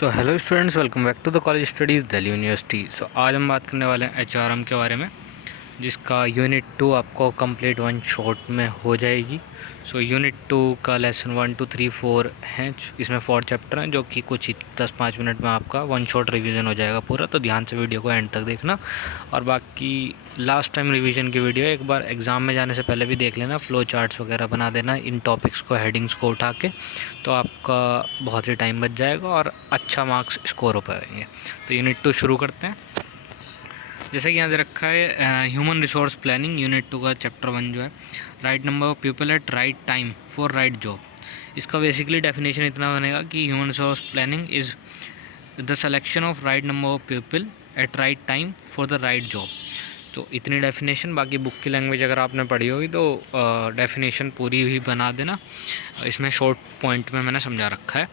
So hello students, welcome back to the college studies Delhi University. आज हम बात करने वाले हैं HRM के बारे में, जिसका यूनिट 2 आपको कंप्लीट वन शॉट में हो जाएगी। यूनिट 2 का लेसन 1 2 3 4 हैं। इसमें 4 चैप्टर हैं, जो कि कुछ ही 10-5 मिनट में आपका वन शॉट रिवीजन हो जाएगा पूरा। तो ध्यान से वीडियो को एंड तक देखना। और बाकी लास्ट टाइम रिवीजन की वीडियो एक बार एग्ज़ाम में जाने से पहले भी देख लेना, फ्लो चार्ट्स वगैरह बना देना इन टॉपिक्स को, हेडिंग्स को उठा के, तो आपका बहुत ही टाइम बच जाएगा और अच्छा मार्क्स स्कोर हो पाएंगे। तो यूनिट 2 शुरू करते हैं। जैसे कि यहाँ दे रखा है ह्यूमन रिसोर्स प्लानिंग, यूनिट 2 का चैप्टर 1 जो है, right number of people at right time for right job. इसका बेसिकली डेफिनेशन इतना बनेगा कि human resource planning is the selection of right number of people at right time for the right job. तो इतनी definition, बाकी book की language अगर आपने पढ़ी होगी तो डेफिनेशन पूरी भी बना देना। इसमें शॉर्ट पॉइंट में मैंने समझा रखा है।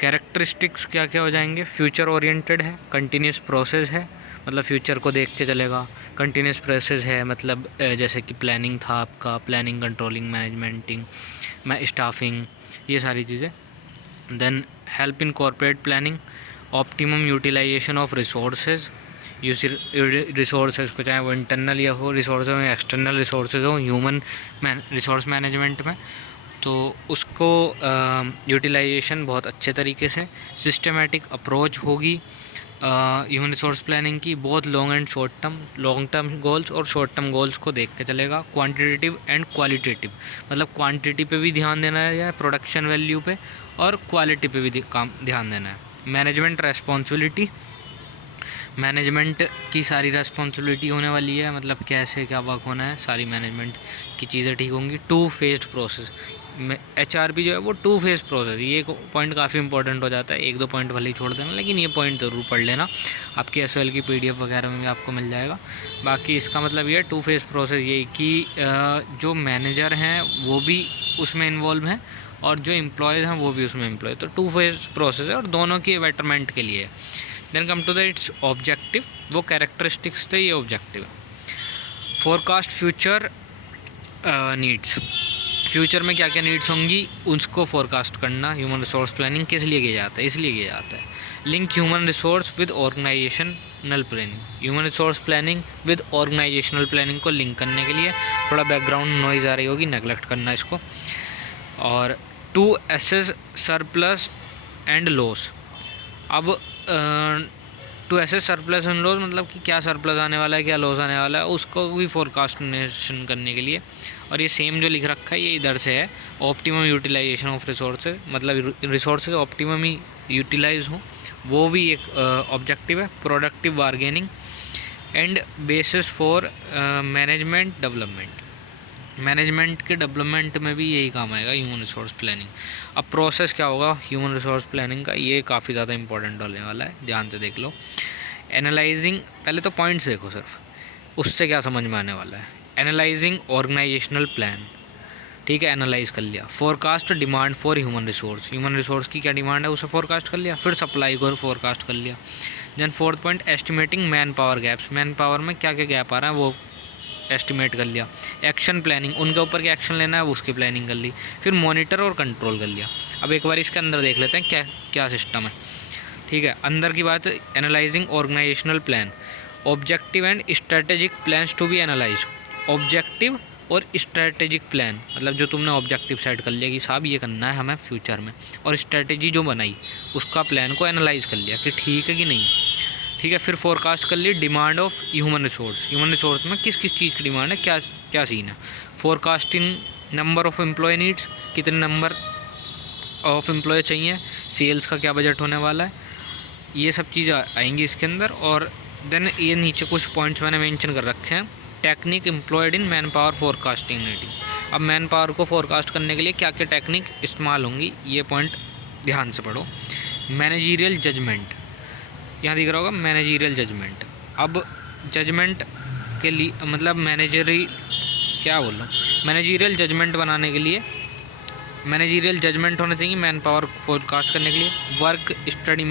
कैरेक्टरिस्टिक्स क्या क्या हो जाएंगे? फ्यूचर ओरिएंटेड है, कंटिन्यूस प्रोसेस है, मतलब फ्यूचर को देख के चलेगा। कंटिन्यूस प्रोसेस है मतलब जैसे कि प्लानिंग था आपका, प्लानिंग, कंट्रोलिंग, मैनेजमेंटिंग, स्टाफिंग, ये सारी चीज़ें। Then help in corporate planning, optimum utilisation of resources. Resources को चाहे वो इंटरनल या हो रिसोर्स हो या एक्सटर्नल रिसोर्सेज हो ह्यूमन रिसोर्स मैनेजमेंट में, तो उसको यूटिलाइजेशन बहुत अच्छे तरीके से, सिस्टमेटिक अप्रोच होगी ह्यूमन रिसोर्स प्लानिंग की। बहुत लॉन्ग टर्म गोल्स और शॉर्ट टर्म गोल्स को देख के चलेगा। क्वांटिटेटिव एंड क्वालिटेटिव, मतलब क्वांटिटी पे भी ध्यान देना है या प्रोडक्शन वैल्यू पे, और क्वालिटी पे भी ध्यान देना है। मैनेजमेंट रेस्पॉन्सिबिलिटी, मैनेजमेंट की सारी रेस्पॉन्सिबिलिटी होने वाली है, मतलब कैसे क्या वर्क होना है, सारी मैनेजमेंट की चीज़ें ठीक होंगी। 2 फेज्ड प्रोसेस, HRP जो है वो 2 फेज प्रोसेस, ये पॉइंट काफ़ी इंपॉर्टेंट हो जाता है। 1-2 पॉइंट भले ही छोड़ देना, लेकिन ये पॉइंट ज़रूर पढ़ लेना, आपकी SOL की PDF वगैरह में भी आपको मिल जाएगा। बाकी इसका मतलब ये 2 फेज प्रोसेस, ये कि जो मैनेजर हैं वो भी उसमें इन्वॉल्व हैं और जो एम्प्लॉयज़ हैं वो भी उसमें एम्प्लॉय, तो 2 फेज प्रोसेस है और दोनों की बेटरमेंट के लिए। Then come to the it's objective, वो कैरेक्टरिस्टिक्स थे, ये ऑब्जेक्टिव है। फोरकास्ट फ्यूचर नीड्स, फ्यूचर में क्या क्या नीड्स होंगी उसको फोरकास्ट करना। ह्यूमन रिसोर्स प्लानिंग किस लिए किया जाता है? इसलिए किया जाता है। Link human resource with organisational planning, human resource planning with organisational planning को लिंक करने के लिए, थोड़ा बैकग्राउंड नॉइज़ आ रही होगी, नेगलेक्ट करना इसको। और to assess surplus and loss, अब to assess surplus and loss मतलब कि क्या सरप्लस आने वाला है, क्या लॉस आने वाला है, उसको भी फोरकास्टिनेशन करने के लिए। और ये सेम जो लिख रखा है ये इधर से है, ऑप्टिमम यूटिलाइजेशन ऑफ रिसोर्सेज, मतलब रिसोर्सेज ऑप्टिमम ही यूटिलाइज हो, वो भी एक ऑब्जेक्टिव है। Productive bargaining and bases for management development, management के डेवलपमेंट में भी यही काम आएगा ह्यूमन रिसोर्स प्लानिंग। अब प्रोसेस क्या होगा ह्यूमन रिसोर्स प्लानिंग का, ये काफ़ी ज़्यादा इंपॉर्टेंट होने वाला है, ध्यान से देख लो। एनालाइजिंग, पहले तो पॉइंट्स देखो सिर्फ, उससे क्या समझ में आने वाला है। एनालाइजिंग ऑर्गेनाइजेशनल प्लान, ठीक है, एनालाइज कर लिया। Forecast demand for human resource, human resource की क्या डिमांड है उसे फोरकास्ट कर लिया, फिर सप्लाई को फोरकास्ट कर लिया। Then 4th point, estimating man power gaps, man power में क्या क्या गैप आ रहा है वो एस्टिमेट कर लिया। एक्शन प्लानिंग, उनके ऊपर क्या एक्शन लेना है वो उसकी प्लानिंग कर ली। फिर मॉनिटर और कंट्रोल कर लिया। अब एक बार इसके अंदर देख लेते हैं क्या क्या सिस्टम है, ठीक है। अंदर की बात, analysing organisational plan, objective and strategic plans to be analyse. Objective और स्ट्रेटेजिक प्लान, मतलब जो तुमने ऑब्जेक्टिव सेट कर लिया कि साहब ये करना है हमें फ्यूचर में, और स्ट्रेटेजी जो बनाई उसका प्लान को एनालाइज कर लिया कि ठीक है कि नहीं, ठीक है। फिर फोरकास्ट कर ली demand of human resource, human resource में किस किस चीज़ की डिमांड है, क्या क्या सीन है। Forecasting number of employ needs, कितने नंबर ऑफ एम्प्लॉय चाहिए, सेल्स का क्या बजट होने वाला है, ये सब चीज़ आएंगी इसके अंदर। और देन ये नीचे कुछ पॉइंट्स मैंने मेंशन कर रखे हैं। Technique employed in man power forecasting needing, अब मैन पावर को फोरकास्ट करने के लिए क्या क्या टेक्निक इस्तेमाल होंगी, ये पॉइंट ध्यान से पढ़ो। मैनेजीरियल जजमेंट, यहाँ दिख रहा होगा मैनेजीरियल जजमेंट। अब जजमेंट के लिए मतलब मैनेजीरियल जजमेंट बनाने के लिए मैनेजीरियल जजमेंट होना चाहिए मैन पावर फोरकास्ट करने के लिए। वर्क स्टडी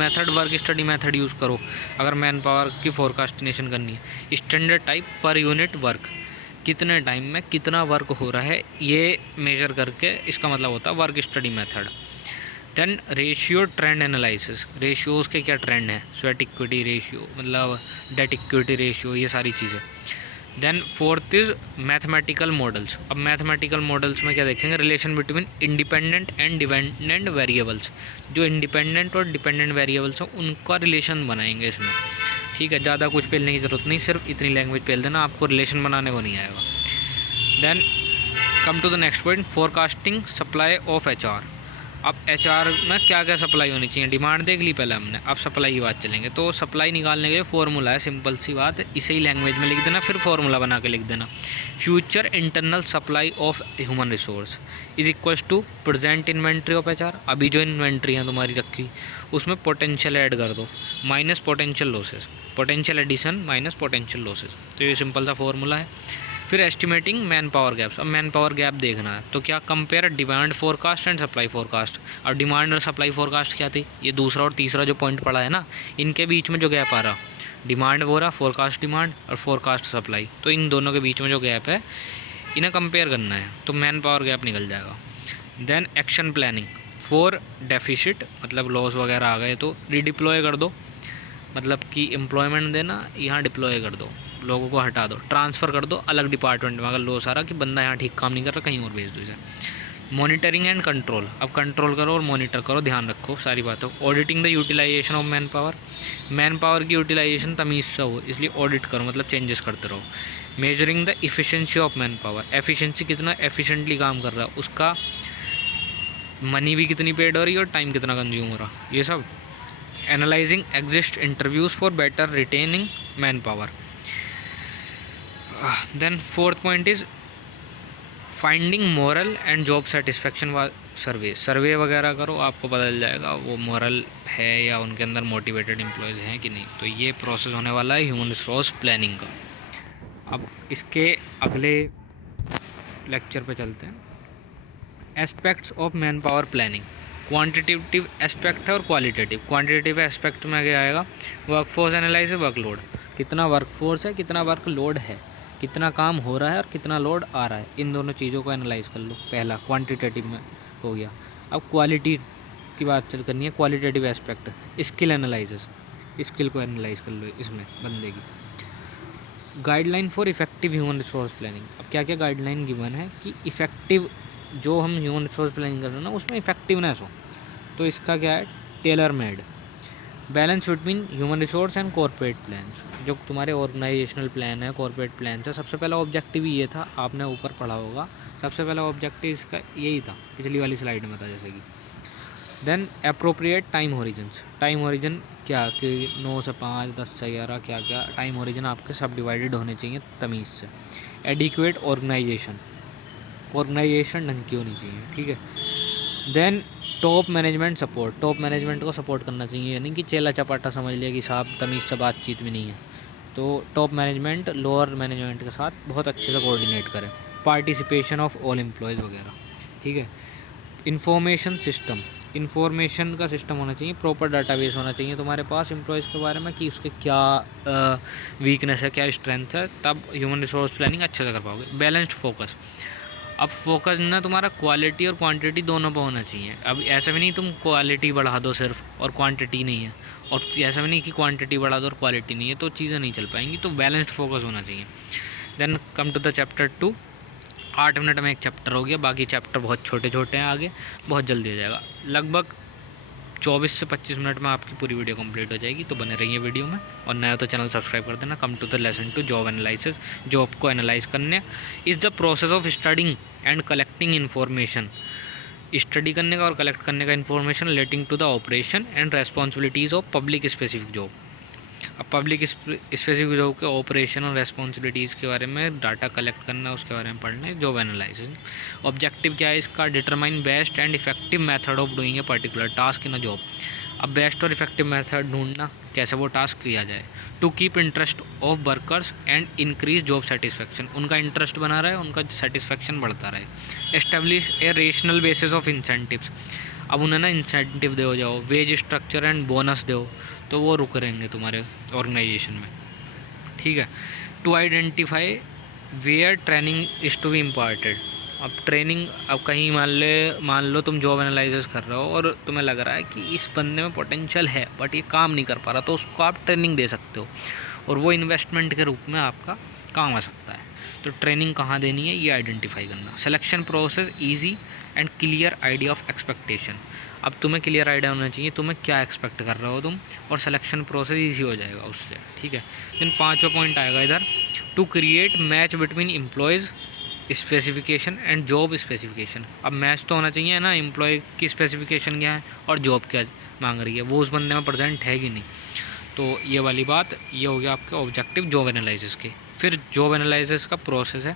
मेथड यूज़ करो अगर मैन पावर की फोरकास्टिनेशन करनी है। Standard type per unit work, कितने टाइम में कितना वर्क हो रहा है ये मेजर करके, इसका मतलब होता है work study method. Then ratio trend analysis, ratios के क्या ट्रेंड है, स्वेट इक्विटी रेशियो मतलब डेट इक्विटी रेशियो, ये सारी चीज़ें। Then fourth is mathematical models. अब मैथमेटिकल मॉडल्स में क्या देखेंगे, relation between independent and dependent variables. जो इंडिपेंडेंट और डिपेंडेंट वेरिएबल्स हैं उनका रिलेशन बनाएंगे इसमें, ठीक है। ज़्यादा कुछ पेलने की ज़रूरत नहीं, सिर्फ इतनी लैंग्वेज पेल देना, आपको रिलेशन बनाने को नहीं आएगा। Then come to the next point, forecasting supply of HR। अब HR में क्या क्या सप्लाई होनी चाहिए, डिमांड देख ली पहले हमने, अब सप्लाई की बात चलेंगे। तो सप्लाई निकालने के लिए फॉर्मूला है, सिंपल सी बात है, इसे ही लैंग्वेज में लिख देना, फिर फॉर्मूला बना के लिख देना। Future internal supply of human resource is equals to present inventory of HR। अभी जो इन्वेंट्री है तुम्हारी रखी उसमें पोटेंशियल ऐड कर दो minus potential losses, potential addition minus potential losses. तो ये सिंपल सा फॉर्मूला है। फिर एस्टिमेटिंग मैन पावर गैप्स। अब मैन पावर गैप देखना है तो क्या, compare demand forecast and supply forecast. अब डिमांड और सप्लाई फोरकास्ट क्या थी, ये दूसरा और तीसरा जो पॉइंट पड़ा है ना, इनके बीच में जो गैप आ रहा, डिमांड वो रहा फोरकास्ट डिमांड और फोरकास्ट सप्लाई, तो इन दोनों के बीच में जो गैप है इन्हें कंपेयर करना है, तो मैन पावर गैप निकल जाएगा। Then action planning for deficit, मतलब लॉस वगैरह आ गए तो रिडिप्लॉय कर दो, मतलब कि एम्प्लॉयमेंट देना, यहाँ डिप्लॉय कर दो, लोगों को हटा दो, ट्रांसफ़र कर दो अलग डिपार्टमेंट में, अगर लॉस आ रहा कि बंदा यहाँ ठीक काम नहीं कर रहा कहीं और भेज दो इसे। मॉनिटरिंग एंड कंट्रोल, अब कंट्रोल करो और मॉनिटर करो, ध्यान रखो सारी बातों। Auditing the utilisation of man power, man power की यूटिलाइजेशन तमीज़ से हो इसलिए ऑडिट करो, मतलब चेंजेस करते रहो। Measuring the efficiency of man power, efficiency कितना एफिशिएंटली काम कर रहा है, उसका मनी भी कितनी पेड हो रही है और टाइम कितना कंज्यूम हो रहा, ये सब। Analysing exist interviews for better retaining manpower. Then fourth point is finding morale and job satisfaction survey, survey वगैरह करो, आपको पता चल जाएगा वो मॉरल है या उनके अंदर मोटिवेटेड एम्प्लॉयज़ हैं कि नहीं। तो ये प्रोसेस होने वाला है ह्यूमन रिसोर्स प्लानिंग का। अब इसके अगले लेक्चर पे चलते हैं। Aspects of man power planning, quantitative aspect है और क्वालिटेटिव। क्वांटिटेटिव एस्पेक्ट में क्या आएगा, वर्कफोर्स एनालाइज, वर्कलोड, कितना वर्कफोर्स है, कितना वर्कलोड है, कितना काम हो रहा है और कितना लोड आ रहा है, इन दोनों चीज़ों को एनालाइज कर लो, पहला क्वांटिटेटिव में हो गया। अब क्वालिटी की बात चल करनी है, qualitative aspect, skill analysis, skill को एनालाइज कर लो इसमें बंदे की। Guideline for effective human resource planning, अब क्या क्या गाइडलाइन गिवन है कि इफेक्टिव जो हम ह्यूमन रिसोर्स प्लानिंग कर रहे हैं ना उसमें इफेक्टिवनेस हो, तो इसका क्या है, tailor made. Balance between human resource and corporate plans, जो तुम्हारे ऑर्गेनाइजेशनल प्लान है, कॉर्पोरेट प्लान है, सबसे पहला ऑब्जेक्टिव ये था, आपने ऊपर पढ़ा होगा, सबसे पहला ऑब्जेक्टिव इसका यही था, पिछली वाली स्लाइड में था जैसे कि। Then appropriate time horizons, time horizon क्या कि 9 से 5, 10 से 11, क्या क्या टाइम होरिजन आपके सब डिवाइडेड होने चाहिए तमीज़ से। एडिक्वेट ऑर्गेनाइजेशन, ऑर्गेनाइजेशन ढंग की होनी चाहिए, ठीक है। Then top management support, top management को सपोर्ट करना चाहिए, यानी कि चेला चपाटा समझ लिया कि साहब तमीज़ से बातचीत भी नहीं है, तो टॉप मैनेजमेंट लोअर मैनेजमेंट के साथ बहुत अच्छे से कोऑर्डिनेट करें। पार्टिसिपेशन ऑफ ऑल एम्प्लॉयज़ वगैरह, ठीक है। इंफॉर्मेशन सिस्टम, इंफॉर्मेशन का सिस्टम होना चाहिए, प्रॉपर डाटाबेस होना चाहिए तुम्हारे पास एम्प्लॉयज़ के बारे में कि उसके क्या वीकनेस है, क्या स्ट्रेंथ है, तब ह्यूमन रिसोर्स प्लानिंग अच्छे से कर पाओगे। बैलेंस्ड फोकस, अब फोकस ना तुम्हारा क्वालिटी और क्वांटिटी दोनों पर होना चाहिए। अब ऐसा भी नहीं तुम क्वालिटी बढ़ा दो सिर्फ और क्वांटिटी नहीं है, और ऐसा भी नहीं कि क्वांटिटी बढ़ा दो और क्वालिटी नहीं है, तो चीज़ें नहीं चल पाएंगी, तो बैलेंस्ड फोकस होना चाहिए। Then come to the chapter 2, 8 minute में एक चैप्टर हो गया, बाकी चैप्टर बहुत छोटे छोटे हैं, आगे बहुत जल्दी हो जाएगा, लगभग 24 से 25 मिनट में आपकी पूरी वीडियो कंप्लीट हो जाएगी। तो बने रहिए वीडियो में, और नया तो चैनल सब्सक्राइब कर देना। Come to the lesson 2, job analysis, job को एनालाइज करने is the process of studying and collecting information, study करने का और कलेक्ट करने का information relating to the operation and responsibilities of public specific job. अब पब्लिक स्पेसिफिक जॉब के operation और रेस्पॉन्सिबिलिटीज़ के बारे में डाटा कलेक्ट करना, उसके बारे में पढ़ना है, जॉब एनालिसिस। ऑब्जेक्टिव क्या है इसका, determine best and effective method of doing a particular task in a job. अब बेस्ट और इफेक्टिव मेथड ढूंढना, कैसे वो टास्क किया जाए। To keep interest of workers and increase job satisfaction, उनका इंटरेस्ट बना रहे, उनका सेटिस्फेक्शन बढ़ता रहे। Establish a rational basis of incentives, अब उन्हें ना इंसेंटिव दो जाओ, वेज स्ट्रक्चर एंड बोनस दो, तो वो रुक रहेंगे तुम्हारे ऑर्गेनाइजेशन में, ठीक है। To identify where training is to be imparted, अब ट्रेनिंग, अब कहीं मान लो तुम जॉब एनालिसिस कर रहे हो और तुम्हें लग रहा है कि इस बंदे में पोटेंशियल है बट ये काम नहीं कर पा रहा, तो उसको आप ट्रेनिंग दे सकते हो और वो इन्वेस्टमेंट के रूप में आपका काम आ सकता है। तो ट्रेनिंग कहाँ देनी है ये आइडेंटिफाई करना। Selection process easy and clear idea of expectation. अब तुम्हें क्लियर आइडिया होना चाहिए तुम्हें क्या एक्सपेक्ट कर रहे हो तुम, और सिलेक्शन प्रोसेस ईजी हो जाएगा उससे, ठीक है। देन 5वां पॉइंट आएगा इधर, to create match between employees specification and job specification. अब मैच तो होना चाहिए ना, एम्प्लॉय की स्पेसिफिकेशन क्या है और जॉब क्या मांग रही है, वो उस बंदे में प्रेजेंट है कि नहीं। तो ये वाली बात, ये हो गया आपके ऑब्जेक्टिव जॉब एनालिसिस के। फिर जॉब एनालिसिस का प्रोसेस है,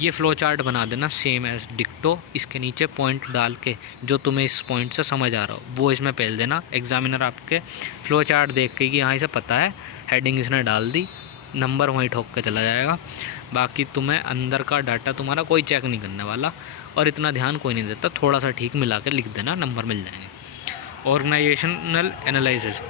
ये फ़्लो चार्ट बना देना सेम एज डिक्टो, इसके नीचे पॉइंट डाल के जो तुम्हें इस पॉइंट से समझ आ रहा हो वो इसमें पहल देना। एग्जामिनर आपके फ़्लो चार्ट देख के कि हाँ इसे पता है, हेडिंग इसने डाल दी, नंबर वहीं ठोक के चला जाएगा। बाकी तुम्हें अंदर का डाटा तुम्हारा कोई चेक नहीं करने वाला और इतना ध्यान कोई नहीं देता, थोड़ा सा ठीक मिला के लिख देना, नंबर मिल जाएंगे। ऑर्गेनाइजेशनल एनालिसिस,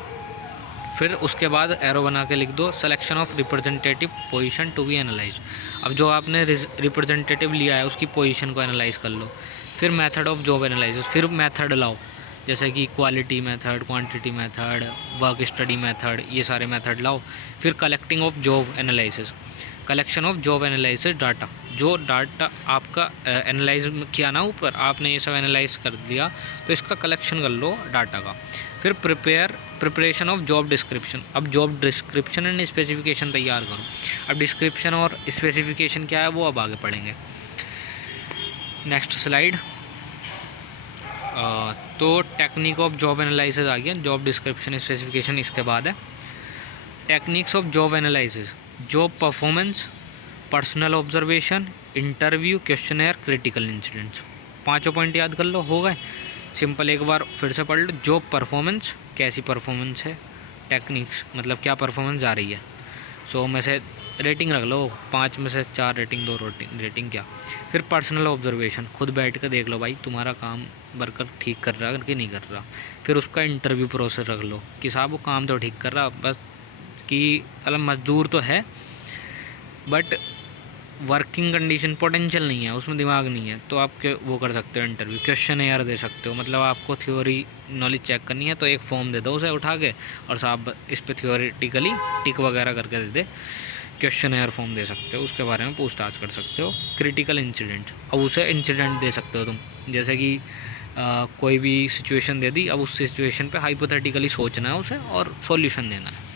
फिर उसके बाद एरो बना के लिख दो, selection of representative position to be analyse. अब जो आपने रिप्रेजेंटेटिव लिया है उसकी पोजीशन को एनालाइज कर लो। फिर मेथड ऑफ जॉब एनालिसिस, फिर मेथड लाओ, जैसे कि quality method, quantity method, work study method, ये सारे मेथड लाओ। फिर collecting of job analysis, collection of job analysis data, जो डाटा आपका एनालाइज किया ना ऊपर आपने ये सब एनालाइज कर दिया तो इसका कलेक्शन कर लो डाटा का। फिर प्रिपरेशन ऑफ जॉब डिस्क्रिप्शन, अब जॉब डिस्क्रिप्शन एंड स्पेसिफिकेशन तैयार करो। अब डिस्क्रिप्शन और स्पेसिफिकेशन क्या है वो अब आगे पढ़ेंगे। Next slide. तो टेक्निक ऑफ जॉब एनालिसिस आ गया, जॉब डिस्क्रिप्शन स्पेसिफिकेशन इसके बाद है। Techniques of job analysis, job performance, personal observation, interview, questionnaire, critical incidents. 5 point याद कर लो, हो गए सिंपल। एक बार फिर से पढ़ लो, जॉब परफॉर्मेंस कैसी परफॉर्मेंस है, टेक्निक्स मतलब क्या परफॉर्मेंस जा रही है, 100 में से रेटिंग रख लो, 5 में से 4 रेटिंग, 2 रेटिंग क्या। फिर पर्सनल ऑब्जर्वेशन, खुद बैठ कर देख लो भाई तुम्हारा काम वर्कर ठीक कर रहा है कि नहीं कर रहा। फिर उसका इंटरव्यू प्रोसेस रख लो कि साहब वो काम तो ठीक कर रहा, बस कि मतलब मजदूर तो है बट वर्किंग कंडीशन पोटेंशियल नहीं है, उसमें दिमाग नहीं है, तो आप वो कर सकते हो इंटरव्यू। क्वेश्चन एयर दे सकते हो, मतलब आपको थ्योरी नॉलेज चेक करनी है तो एक फॉर्म दे दो उसे उठा के और साहब इस पर थ्योरेटिकली टिक वगैरह करके दे दे, क्वेश्चन एयर फॉर्म दे सकते हो, उसके बारे में पूछताछ कर सकते हो। क्रिटिकल इंसिडेंट, अब उसे इंसिडेंट दे सकते हो तुम, जैसे कि कोई भी सिचुएशन दे दी, अब उस सिचुएशन पे हाइपोथेटिकली सोचना है उसे और सॉल्यूशन देना है।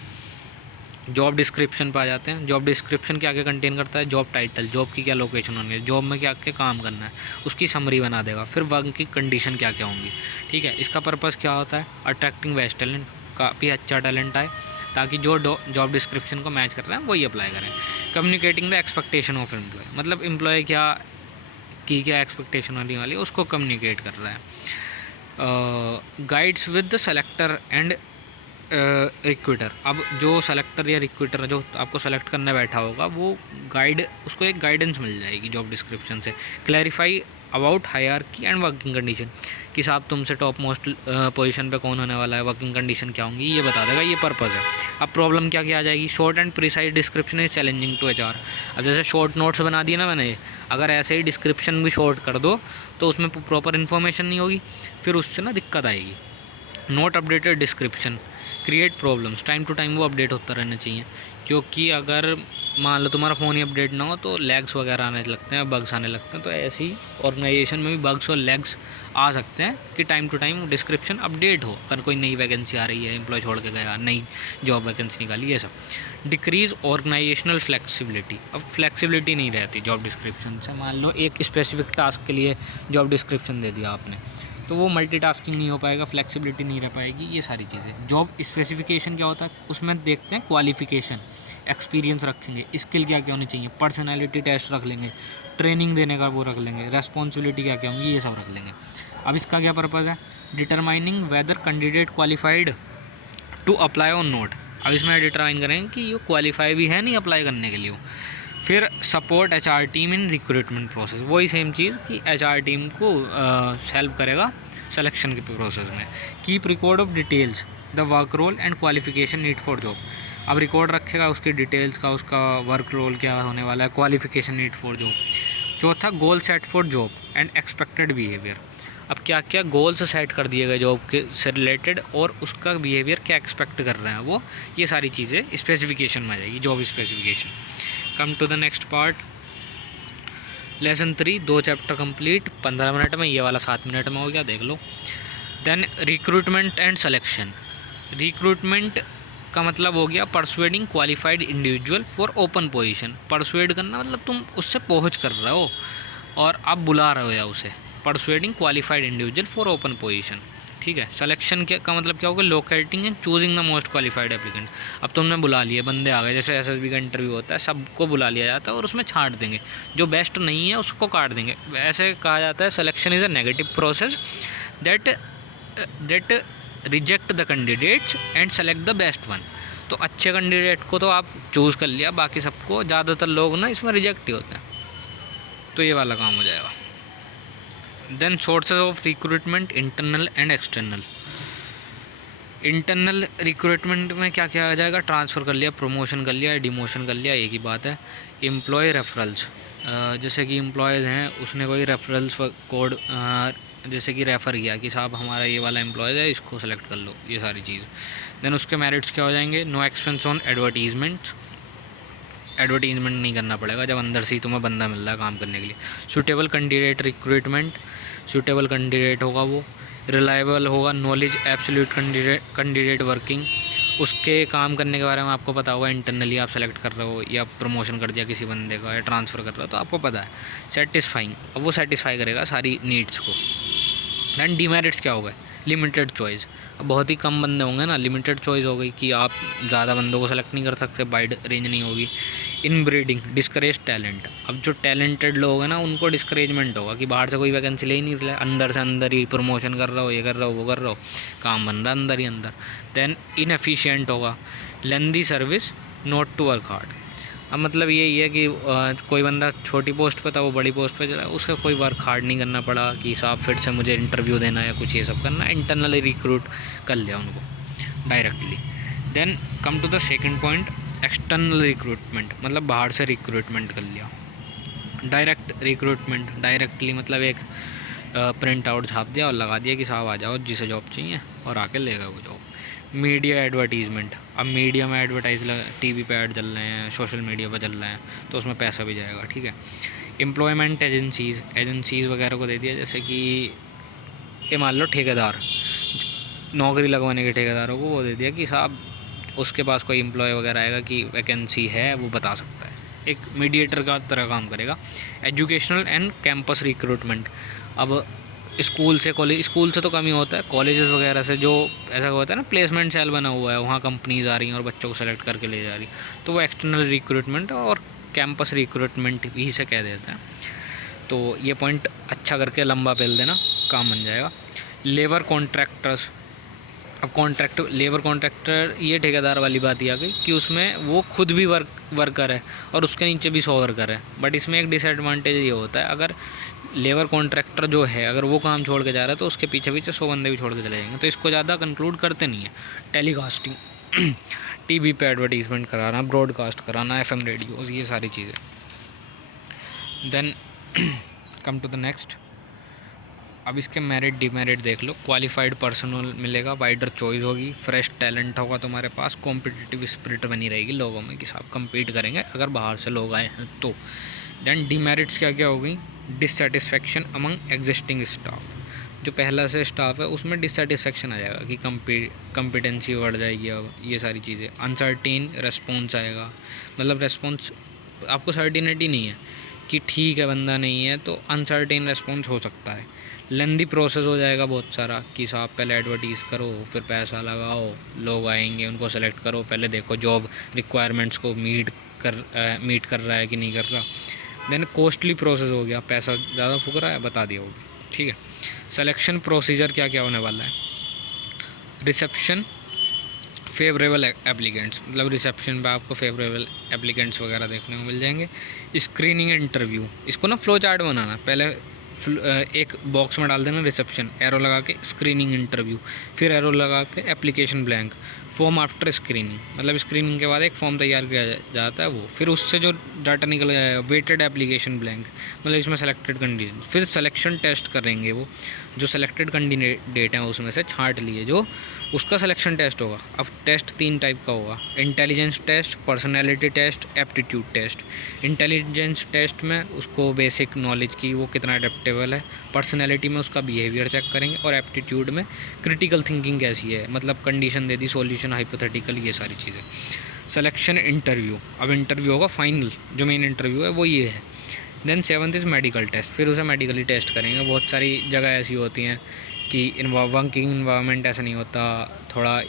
जॉब डिस्क्रिप्शन पे आ जाते हैं। जॉब डिस्क्रिप्शन क्या क्या कंटेन करता है, जॉब टाइटल, जॉब की क्या लोकेशन होनी है, जॉब में क्या क्या काम करना है, उसकी समरी बना देगा। फिर वर्क की कंडीशन क्या क्या होंगी, ठीक है। इसका पर्पज़ क्या होता है, अट्रैक्टिंग बेस्ट टैलेंट, काफ़ी अच्छा टैलेंट आए ताकि जो जॉब डिस्क्रिप्शन को मैच कर रहे हैं वही अप्लाई करें। Communicating the expectation of employee, मतलब एम्प्लॉय क्या की क्या एक्सपेक्टेशन होने वाली है उसको कम्युनिकेट कर रहा है। Guides with the selector and recruiter, अब जो सेलेक्टर या रिक्रूटर जो आपको सेलेक्ट करने बैठा होगा वो गाइड, उसको एक गाइडेंस मिल जाएगी जॉब डिस्क्रिप्शन से। Clarify about hierarchy and working condition, कि साहब तुमसे टॉप मोस्ट पोजीशन पे कौन होने वाला है, वर्किंग कंडीशन क्या होंगी ये बता देगा, ये पर्पज़ है। अब प्रॉब्लम क्या क्या आ जाएगी, short and precise description is challenging to HR। अब जैसे शॉर्ट नोट्स बना दिए ना मैंने, अगर ऐसे ही डिस्क्रिप्शन भी शॉर्ट कर दो तो उसमें प्रॉपर इन्फॉर्मेशन नहीं होगी, फिर उससे ना दिक्कत आएगी। Not updated description create problems, time to time वो अपडेट होता रहना चाहिए, क्योंकि अगर मान लो तुम्हारा फ़ोन ही अपडेट ना हो तो लैग्स वगैरह आने लगते हैं, बग्स आने लगते हैं। तो ऐसे ही ऑर्गेनाइजेशन में भी बग्स और लैग्स आ सकते हैं कि time to time description update हो। अगर कोई नई वैकेंसी आ रही है, एम्प्लॉय छोड़ के गया, नई जॉब वैकेंसी निकाली, ये सब। डिक्रीज़ ऑर्गेनाइजेशनल फ्लेक्सिबिलिटी, अब फ्लेक्सिबिलिटी नहीं रहती जॉब डिस्क्रिप्शन से। मान लो एक स्पेसिफिक टास्क के लिए जॉब डिस्क्रिप्शन दे दिया आपने, तो वो मल्टीटास्किंग नहीं हो पाएगा, फ्लेक्सिबिलिटी नहीं रह पाएगी, ये सारी चीज़ें। जॉब स्पेसिफिकेशन क्या होता है, उसमें देखते हैं क्वालिफ़िकेशन, एक्सपीरियंस रखेंगे, स्किल क्या क्या होनी चाहिए, पर्सनालिटी टेस्ट रख लेंगे, ट्रेनिंग देने का वो रख लेंगे, रेस्पॉन्सिबिलिटी क्या क्या होंगी, ये सब रख लेंगे। अब इसका क्या पर्पज़ है, determining whether candidate qualified to apply और नॉट। अब इसमें डिटरमाइन करेंगे कि ये क्वालिफाई भी है नहीं अप्लाई करने के लिए वो। फिर support HR team in recruitment process, वही सेम चीज़ कि HR टीम को हेल्प करेगा सिलेक्शन के प्रोसेस में। Keep record of details, the work role and qualification need for job. अब रिकॉर्ड रखेगा उसकी डिटेल्स का, उसका वर्क रोल क्या होने वाला है, क्वालिफिकेशन नीड फॉर जॉब। चौथा, goal set for job and expected behaviour. अब क्या क्या गोल्स सेट कर दिए गए जॉब के से रिलेटेड और उसका बिहेवियर क्या एक्सपेक्ट कर रहे हैं वो, ये सारी चीज़ें स्पेसिफिकेशन में आ जाएगी, job specification. Come to the next part, lesson 3, 2 chapter complete 15 minute में, ये वाला 7 मिनट में हो गया, देख लो। Then recruitment and selection. Recruitment का मतलब हो गया persuading qualified individual for open position. Persuade करना मतलब तुम उससे पहुंच कर रहे हो और आप बुला रहे हो या उसे, persuading qualified individual for open position, ठीक है। सिलेक्शन का मतलब क्या होगा, locating and choosing the most qualified applicant. अब तुमने बुला लिए, बंदे आ गए, जैसे एसएसबी का इंटरव्यू होता है, सबको बुला लिया जाता है और उसमें छांट देंगे, जो बेस्ट नहीं है उसको काट देंगे। ऐसे कहा जाता है selection is a negative process that reject the candidates and select the best one. तो अच्छे कैंडिडेट को तो आप चूज़ कर लिया, बाकी सबको, ज़्यादातर लोग ना इसमें रिजेक्ट ही होते हैं, तो ये वाला काम हो जाएगा। Then sources of recruitment, internal and external. Internal recruitment में क्या क्या आ जाएगा, ट्रांसफ़र कर लिया, प्रमोशन कर लिया, डिमोशन कर लिया, एक ही बात है। एम्प्लॉय रेफरल्स, जैसे कि एम्प्लॉयज़ हैं, उसने कोई रेफरल्स कोड जैसे कि रेफ़र किया कि साहब हमारा ये वाला एम्प्लॉयज़ है, इसको सेलेक्ट कर लो, ये सारी चीज़। देन उसके मेरिट्स क्या हो जाएंगे, no expense on advertisement, advertisement नहीं करना पड़ेगा जब अंदर से ही तुम्हें बंदा मिल रहा है काम करने के लिए। Suitable candidate recruitment, suitable candidate होगा वो, रिलायबल होगा, नॉलेज एब्सोल्यूट कैंडिडेट वर्किंग, उसके काम करने के बारे में आपको पता होगा, इंटरनली आप सेलेक्ट कर रहे हो या प्रमोशन कर दिया किसी बंदे का या ट्रांसफ़र कर रहे हो तो आपको पता है। सेटिस्फाइंग, अब वो सेटिस्फाई करेगा सारी नीड्स को। दैन डीमेरिट्स क्या हो गए, लिमिटेड चॉइस, अब बहुत ही कम बंदे होंगे ना, लिमिटेड चॉइस हो गई कि आप ज़्यादा बंदों को सेलेक्ट नहीं कर सकते, वाइड रेंज नहीं होगी। इनब्रीडिंग, डिस्करेज टैलेंट, अब जो टैलेंटेड लोग हैं ना उनको डिस्करेजमेंट होगा कि बाहर से कोई वैकेंसी ले ही नहीं रहा, अंदर से अंदर ही प्रमोशन कर रहा हो, ये कर रहा हो, वो कर रहा हो, काम बन रहा है अंदर ही अंदर। दैन इनएफिशिएंट होगा, lengthy service, not to work hard. अब मतलब यही है कि कोई बंदा छोटी पोस्ट पे था, वो बड़ी पोस्ट पे चला, उसका कोई वर्क हार्ड नहीं करना पड़ा कि साहब फिर से मुझे इंटरव्यू देना या कुछ ये सब करना, इंटरनली रिक्रूट कर लिया उनको directly. Then come to the second point, external recruitment, मतलब बाहर से रिक्रूटमेंट कर लिया। डायरेक्ट रिक्रूटमेंट, डायरेक्टली मतलब एक प्रिंट आउट छाप दिया और लगा दिया कि साहब आ जाओ, जिसे जॉब चाहिए, और आके ले गए वो जॉब। मीडिया एडवर्टीज़मेंट, अब मीडिया में एडवर्टाइज टीवी पे ऐड चल रहे हैं, सोशल मीडिया पर चल रहे हैं, तो उसमें पैसा भी जाएगा, ठीक है। एम्प्लॉयमेंट एजेंसीज़ वगैरह को दे दिया, जैसे कि ये मान लो ठेकेदार, नौकरी लगवाने के ठेकेदारों को वो दे दिया कि साहब उसके पास कोई एम्प्लॉय वगैरह आएगा कि वैकेंसी है, वो बता सकता है, एक मीडिएटर का तरह काम करेगा। एजुकेशनल एंड कैंपस रिक्रूटमेंट, अब स्कूल से कॉलेज, स्कूल से तो कम ही होता है, कॉलेजेस वगैरह से जो ऐसा होता है ना, प्लेसमेंट सेल बना हुआ है, वहाँ कंपनीज आ रही हैं और बच्चों को सेलेक्ट करके ले जा रही, तो वो एक्सटर्नल रिक्रूटमेंट और कैंपस रिक्रूटमेंट ही से कह देते हैं। तो ये पॉइंट अच्छा करके लंबा पेल देना, काम बन जाएगा। लेबर कॉन्ट्रैक्टर्स, अब कॉन्ट्रैक्ट, लेबर कॉन्ट्रैक्टर, ये ठेकेदार वाली बात ही आ गई कि उसमें वो खुद भी वर्कर है और उसके नीचे भी 100 वर्कर है, बट इसमें एक डिसएडवांटेज ये होता है, अगर लेबर कॉन्ट्रैक्टर जो है अगर वो काम छोड़ के जा रहा है तो उसके पीछे पीछे 100 बंदे भी छोड़ के चले जाएंगे, तो इसको ज़्यादा कंक्लूड करते नहीं है। टेलीकास्टिंग, टीवी पे एडवर्टीजमेंट कराना, ब्रॉडकास्ट कराना, FM रेडियोज़, ये सारी चीज़ें। Then come to the next, अब इसके मेरिट डिमेरिट देख लो। क्वालिफाइड पर्सनल मिलेगा, वाइडर चॉइस होगी, फ्रेश टैलेंट होगा तुम्हारे पास, कॉम्पिटिटिव स्पिरिट बनी रहेगी लोगों में कि साहब कम्पीट करेंगे अगर बाहर से लोग आए हैं तो। दैन डिमेरिट्स क्या क्या हो गई, डिससेटिस्फेक्शन अमंग एग्जिस्टिंग स्टाफ, जो पहला से स्टाफ है उसमें डिससेटिस्फेक्शन आ जाएगा कि कम्पिटेंसी बढ़ जाएगी, अब ये सारी चीज़ें। अनसर्टेन रेस्पॉन्स आएगा, मतलब रेस्पॉन्स आपको सर्टिनिटी नहीं है कि ठीक है बंदा नहीं है, तो अनसर्टेन रेस्पॉन्स हो सकता है। लेंदी प्रोसेस हो जाएगा बहुत सारा कि साहब पहले एडवर्टीज़ करो, फिर पैसा लगाओ, लोग आएंगे, उनको सेलेक्ट करो, पहले देखो जॉब रिक्वायरमेंट्स को मीट कर रहा है कि नहीं कर रहा। देन कॉस्टली प्रोसेस हो गया, पैसा ज़्यादा फूक रहा है, बता दिया होगी, ठीक है। सिलेक्शन प्रोसीजर क्या क्या होने वाला है, रिसेप्शन, फेवरेबल एप्लीकेंट्स, मतलब रिसेप्शन पे आपको फेवरेबल एप्लीकेंट्स वगैरह देखने को मिल जाएंगे। स्क्रीनिंग इंटरव्यू, इसको ना फ्लो चार्ट बनाना, पहले एक बॉक्स में डाल देना रिसेप्शन, एरो लगा के स्क्रीनिंग इंटरव्यू, फिर एरो लगा के application blank, form after screening, मतलब स्क्रीनिंग के बाद एक फॉर्म तैयार किया जाता है वो, फिर उससे जो डाटा निकल जाएगा वेटेड एप्लीकेशन ब्लैंक, मतलब इसमें सेलेक्टेड कैंडिडेट, फिर सिलेक्शन टेस्ट करेंगे वो जो सेलेक्टेड कैंडिडेट हैं उसमें से छांट लिए जो उसका सिलेक्शन टेस्ट होगा। अब टेस्ट 3 टाइप का होगा, intelligence test, personality test, aptitude test. Intelligence test में उसको बेसिक नॉलेज की वो कितना अडेप्टेबल है, पर्सनैलिटी में उसका बिहेवियर चेक करेंगे, और एप्टीट्यूड में क्रिटिकल थिंकिंग कैसी है, मतलब कंडीशन दे दी, सॉल्यूशन, हाइपोथेटिकल, ये सारी चीज़ें। सिलेक्शन इंटरव्यू, अब इंटरव्यू होगा फाइनल, जो मेन इंटरव्यू है वो ये है। Then 7th is medical test, फिर उसे मेडिकली टेस्ट करेंगे। बहुत सारी जगह ऐसी होती हैं कि वर्किंग इन्वायरमेंट ऐसा नहीं होता, थोड़ा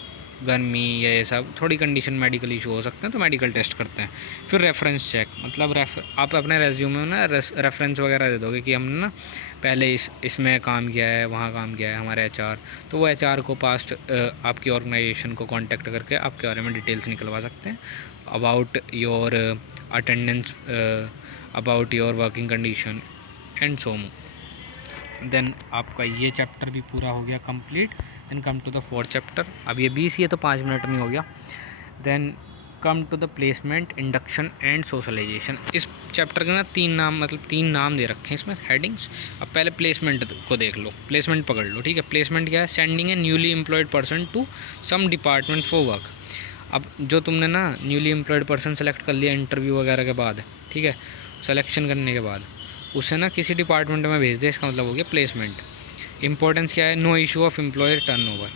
गर्मी या ये सब थोड़ी कंडीशन मेडिकल इशू हो सकते हैं, तो मेडिकल टेस्ट करते हैं। फिर रेफरेंस चेक, मतलब आप अपने रेज्यूमे में ना रेफरेंस वगैरह दे दोगे कि हमने ना पहले इसमें काम किया है, वहाँ काम किया है हमारे एचआर, तो वो एचआर को पास्ट आपकी ऑर्गेनाइजेशन को कांटेक्ट करके आपके बारे में डिटेल्स निकलवा सकते हैं, about your attendance, about your working condition and so on. Then आपका ये चैप्टर भी पूरा हो गया complete. Then come to the 4th chapter, अब ये 20 ही है तो 5 मिनट में हो गया। Then come to the placement, induction and socialisation. इस चैप्टर के ना 3 नाम, मतलब 3 नाम दे रखे हैं इसमें हेडिंग्स। अब पहले प्लेसमेंट को देख लो, प्लेसमेंट पकड़ लो, ठीक है। प्लेसमेंट क्या है, sending a newly employed person to some department for work. अब जो तुमने ना न्यूली एम्प्लॉयड पर्सन सेलेक्ट कर लिया इंटरव्यू वगैरह के बाद, ठीक है, सिलेक्शन करने के बाद उसे ना किसी डिपार्टमेंट में भेज दे, इसका मतलब हो गया प्लेसमेंट। इंपॉर्टेंस क्या है, no issue of employer turnover,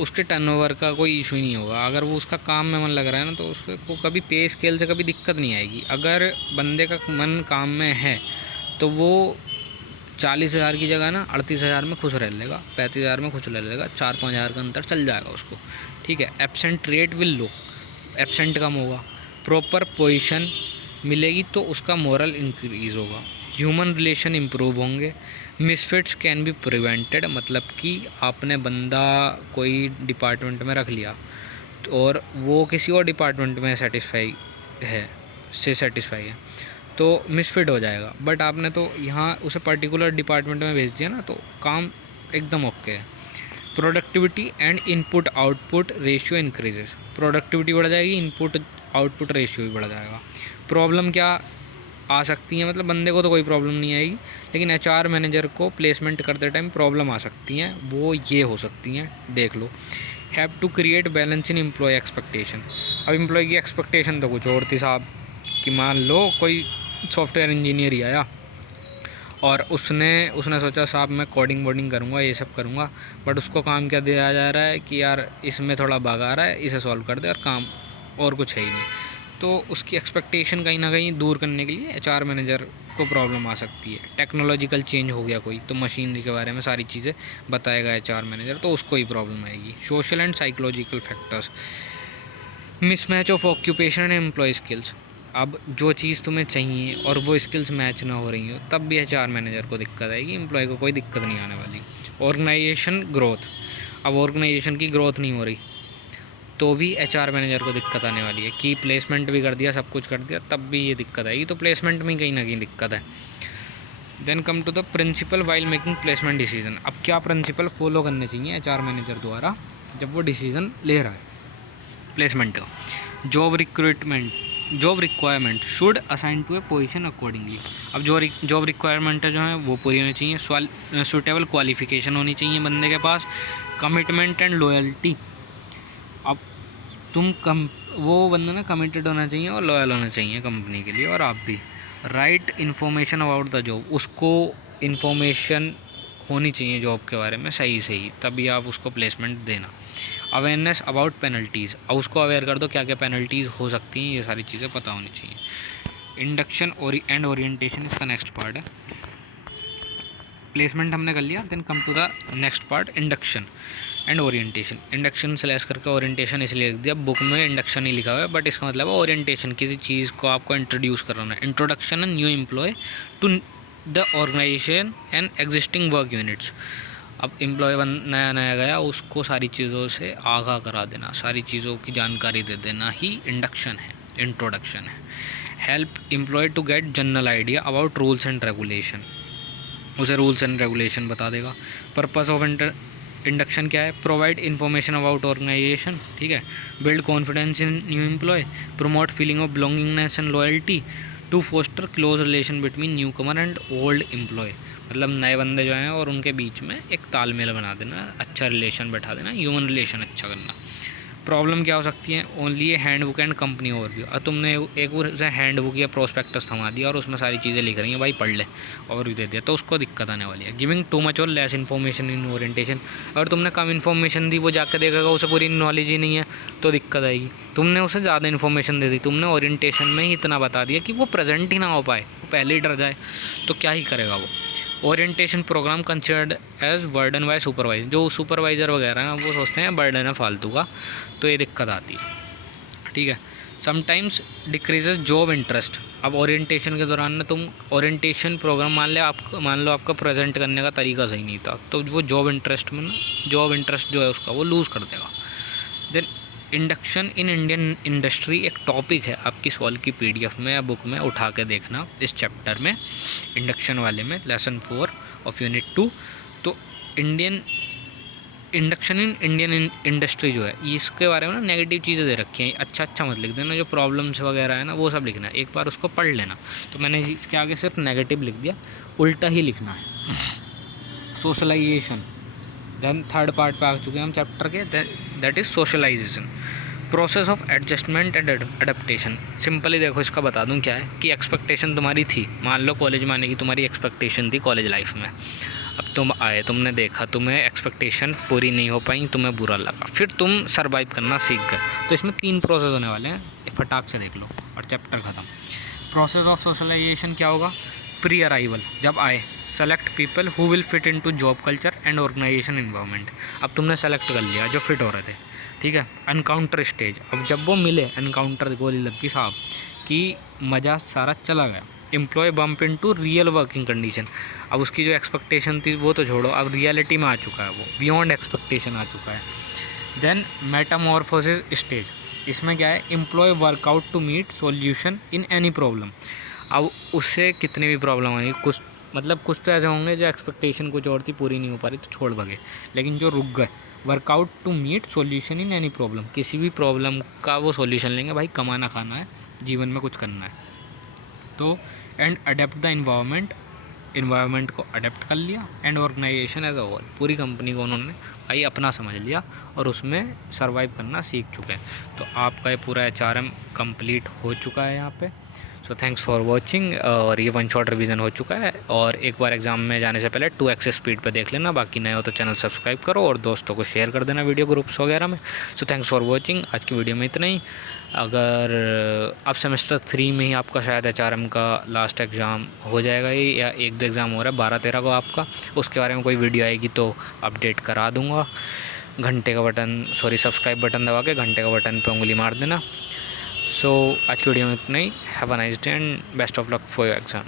उसके टर्नओवर का कोई इशू ही नहीं होगा। अगर वो उसका काम में मन लग रहा है ना तो उसको कभी पे स्केल से कभी दिक्कत नहीं आएगी। अगर बंदे का मन काम में है तो वो 40,000 की जगह ना 38,000 में खुश रह लेगा, 35,000 में खुश रह लेगा, 4-5 हज़ार का अंतर चल जाएगा उसको, ठीक है। Absent rate will low, absent कम होगा। प्रॉपर पोजीशन मिलेगी तो उसका मोरल इंक्रीज़ होगा। ह्यूमन रिलेशन इम्प्रूव होंगे। मिसफिट्स कैन बी प्रिवेंटेड, मतलब कि आपने बंदा कोई डिपार्टमेंट में रख लिया और वो किसी और डिपार्टमेंट में सेटिस्फाई है तो मिसफिट हो जाएगा। बट आपने तो यहाँ उसे पर्टिकुलर डिपार्टमेंट में भेज दिया ना तो काम एकदम ओके है। Productivity and input output ratio increases, productivity बढ़ जाएगी, इनपुट आउटपुट रेशियो भी बढ़ जाएगा। प्रॉब्लम क्या आ सकती है, मतलब बंदे को तो कोई प्रॉब्लम नहीं आएगी, लेकिन एचआर मैनेजर को प्लेसमेंट करते टाइम प्रॉब्लम आ सकती हैं, वो ये हो सकती हैं, देख लो। Have to create balance in employee expectation. अब एम्प्लॉय की एक्सपेक्टेशन तो कुछ और थी साहब, कि मान लो कोई सॉफ्टवेयर इंजीनियर ही आया और उसने सोचा साहब मैं कोडिंग वोडिंग करूँगा, ये सब करूँगा, बट उसको काम क्या दिया जा रहा है कि यार इसमें थोड़ा बग आ रहा है, इसे सॉल्व कर दे, और काम और कुछ है ही नहीं। तो उसकी एक्सपेक्टेशन कहीं ना कहीं दूर करने के लिए एचआर मैनेजर को प्रॉब्लम आ सकती है। टेक्नोलॉजिकल चेंज हो गया कोई तो मशीनरी के बारे में सारी चीज़ें बताएगा एचआर मैनेजर, तो उसको ही प्रॉब्लम आएगी। Social and psychological factors, mismatch of occupation and employee skills. अब जो चीज़ तुम्हें चाहिए और वो स्किल्स मैच ना हो रही हो तब भी एचआर मैनेजर को दिक्कत आएगी, एम्प्लॉय को कोई दिक्कत नहीं आने वाली। ऑर्गेनाइजेशन ग्रोथ, अब ऑर्गेनाइजेशन की ग्रोथ नहीं हो रही तो भी एचआर मैनेजर को दिक्कत आने वाली है कि प्लेसमेंट भी कर दिया, सब कुछ कर दिया, तब भी ये दिक्कत आएगी, तो प्लेसमेंट में कहीं ना कहीं दिक्कत है। Then come to the principle while making placement decision. अब क्या प्रिंसिपल फॉलो करने चाहिए एचआर मैनेजर द्वारा जब वो डिसीजन ले रहा है प्लेसमेंट का। Job requirement should assign to a position accordingly. अब जॉब रिक्वायरमेंट जो है वो पूरी होनी चाहिए, सूटेबल क्वालिफिकेशन होनी चाहिए बंदे के पास, कमिटमेंट एंड लॉयल्टी। अब वो बंदा ना कमिटेड होना चाहिए और लॉयल होना चाहिए कंपनी के लिए, और आप भी। Right information about the job, उसको इन्फॉर्मेशन होनी चाहिए जॉब के बारे में सही, तभी आप उसको प्लेसमेंट देना। अवेयरनेस अबाउट पेनल्टीज़, और उसको अवेयर कर दो क्या क्या पेनल्टीज़ हो सकती हैं, ये सारी चीज़ें पता होनी चाहिए। इंडक्शन एंड ओरिएंटेशन इसका नेक्स्ट पार्ट है। प्लेसमेंट हमने कर लिया, then come to the next part, induction and orientation. Induction slash करके ओरिएंटेशन इसलिए लिख दिया, बुक में इंडक्शन ही लिखा हुआ है बट इसका मतलब है ओरिएंटेशन, किसी चीज़ को आपको इंट्रोड्यूस करना है। Introduction and new employee to the organisation and existing work units. अब एम्प्लॉय नया गया, उसको सारी चीज़ों से आगाह करा देना, सारी चीज़ों की जानकारी दे देना ही इंडक्शन है, इंट्रोडक्शन है। Help employee to get general idea about rules and regulation, उसे रूल्स एंड रेगुलेशन बता देगा। पर्पस ऑफ इंडक्शन क्या है, प्रोवाइड इन्फॉर्मेशन अबाउट ऑर्गेनाइजेशन, ठीक है, build confidence in new employee, promote feeling of belongingness and loyalty, to foster close relation between newcomer and old employee, मतलब नए बंदे जो हैं और उनके बीच में एक तालमेल बना देना, अच्छा रिलेशन बैठा देना, ह्यूमन रिलेशन अच्छा करना। प्रॉब्लम क्या हो सकती है, ओनली ये हैंडबुक एंड कंपनी ओवरव्यू। और तुमने एक वो हैंडबुक या प्रोस्पेक्टस थमा दिया और उसमें सारी चीज़ें लिख रही हैं, भाई पढ़ ले, ओवरव्यू दे दिया, तो उसको दिक्कत आने वाली है। गिविंग टू मच और लेस इन्फॉर्मेशन इन ओरिएंटेशन, अगर तुमने कम इन्फॉर्मेशन दी, वो जाकर देखेगा उसे पूरी नॉलेज ही नहीं है तो दिक्कत आएगी। तुमने उसे ज़्यादा इन्फॉर्मेशन दे दी, तुमने ओरिएंटेशन में ही इतना बता दिया कि वो प्रेजेंट ही ना हो पाए, वो पहले ही डर जाए, तो क्या ही करेगा वो। Orientation programme considered as burden by supervisor, जो सुपरवाइज़र वगैरह हैं वो सोचते हैं बर्डन है फालतू का, तो ये दिक्कत आती है, ठीक है। समटाइम्स डिक्रीजेज जॉब इंटरेस्ट, अब ओरिएंटेशन के दौरान ना तुम ओरिएंटेशन प्रोग्राम मान लो आपका प्रेजेंट करने का तरीका सही नहीं था, तो वो जॉब इंटरेस्ट में ना, जॉब इंटरेस्ट जो है उसका वो लूज़ कर देगा। Then induction in Indian industry एक टॉपिक है, आपकी सॉल्व की पीडीएफ में या बुक में उठा के देखना, इस चैप्टर में इंडक्शन वाले में लेसन 4 ऑफ यूनिट 2। तो इंडक्शन इन इंडियन इंडस्ट्री जो है, इसके बारे में ना नेगेटिव चीज़ें दे रखी हैं, अच्छा मत लिख देना, जो प्रॉब्लम्स वगैरह है ना वो सब लिखना है, एक बार उसको पढ़ लेना। तो मैंने इसके आगे सिर्फ नेगेटिव लिख दिया, उल्टा ही लिखना है। सोशलाइजेशन, देन थर्ड पार्ट पे आ चुके हैं हम चैप्टर के, that is socialisation, process of adjustment and adaptation. Simply देखो इसका बता दूं क्या है कि एक्सपेक्टेशन तुम्हारी थी, मान लो कॉलेज में आने की तुम्हारी एक्सपेक्टेशन थी कॉलेज लाइफ में, अब तुम आए, तुमने देखा, तुम्हें एक्सपेक्टेशन पूरी नहीं हो पाई, तुम्हें बुरा लगा, फिर तुम सर्वाइव करना सीख गए। तो इसमें 3 प्रोसेस होने वाले हैं, फटाक से देख लो और चैप्टर ख़त्म। प्रोसेस ऑफ सोशलाइजेशन क्या होगा, प्री अराइवल, जब आए, select people who will fit into job culture and organisation environment, अब तुमने सेलेक्ट कर लिया जो फिट हो रहे थे, ठीक है। एनकाउंटर स्टेज, अब जब वो मिले, एनकाउंटर गोली लग गई साहब कि मज़ा सारा चला गया। Employee bump into real working condition, अब उसकी जो एक्सपेक्टेशन थी वो तो छोड़ो, अब रियलिटी में आ चुका है, वो बियॉन्ड एक्सपेक्टेशन आ चुका है। देन मेटामॉर्फोसिस स्टेज, इसमें क्या है, employee workout to meet solution in any problem, अब उससे कितनी भी प्रॉब्लम आई, कुछ तो ऐसे होंगे जो एक्सपेक्टेशन कुछ और थी, पूरी नहीं हो पा रही तो छोड़ भागे, लेकिन जो रुक गए, workout to meet solution in any problem, किसी भी प्रॉब्लम का वो सॉल्यूशन लेंगे, भाई कमाना खाना है, जीवन में कुछ करना है। तो एंड अडेप्ट द इन्वायरमेंट को अडेप्ट कर लिया, and organisation as a whole, पूरी कंपनी को उन्होंने भाई अपना समझ लिया और उसमें सर्वाइव करना सीख चुके हैं। तो आपका ये पूरा HRM कंप्लीट हो चुका है यहाँ पे। सो थैंक्स फॉर वॉचिंग, और ये 1 शॉट रिवीजन हो चुका है, और एक बार एग्जाम में जाने से पहले 2x स्पीड पे देख लेना, बाकी नए हो तो चैनल सब्सक्राइब करो और दोस्तों को शेयर कर देना वीडियो ग्रुप्स वगैरह में। सो थैंक्स फॉर वॉचिंग, आज की वीडियो में इतना ही। अगर अब सेमेस्टर 3 में ही आपका शायद HRM का लास्ट एग्ज़ाम हो जाएगा ही, या 1-2 एग्ज़ाम हो रहा है 12-13 को आपका, उसके बारे में कोई वीडियो आएगी तो अपडेट करा दूँगा। सब्सक्राइब बटन दबा के घंटे का बटन पे उंगली मार देना। सो आज की वीडियो में इतना ही। Have a nice day and best of luck for your exam.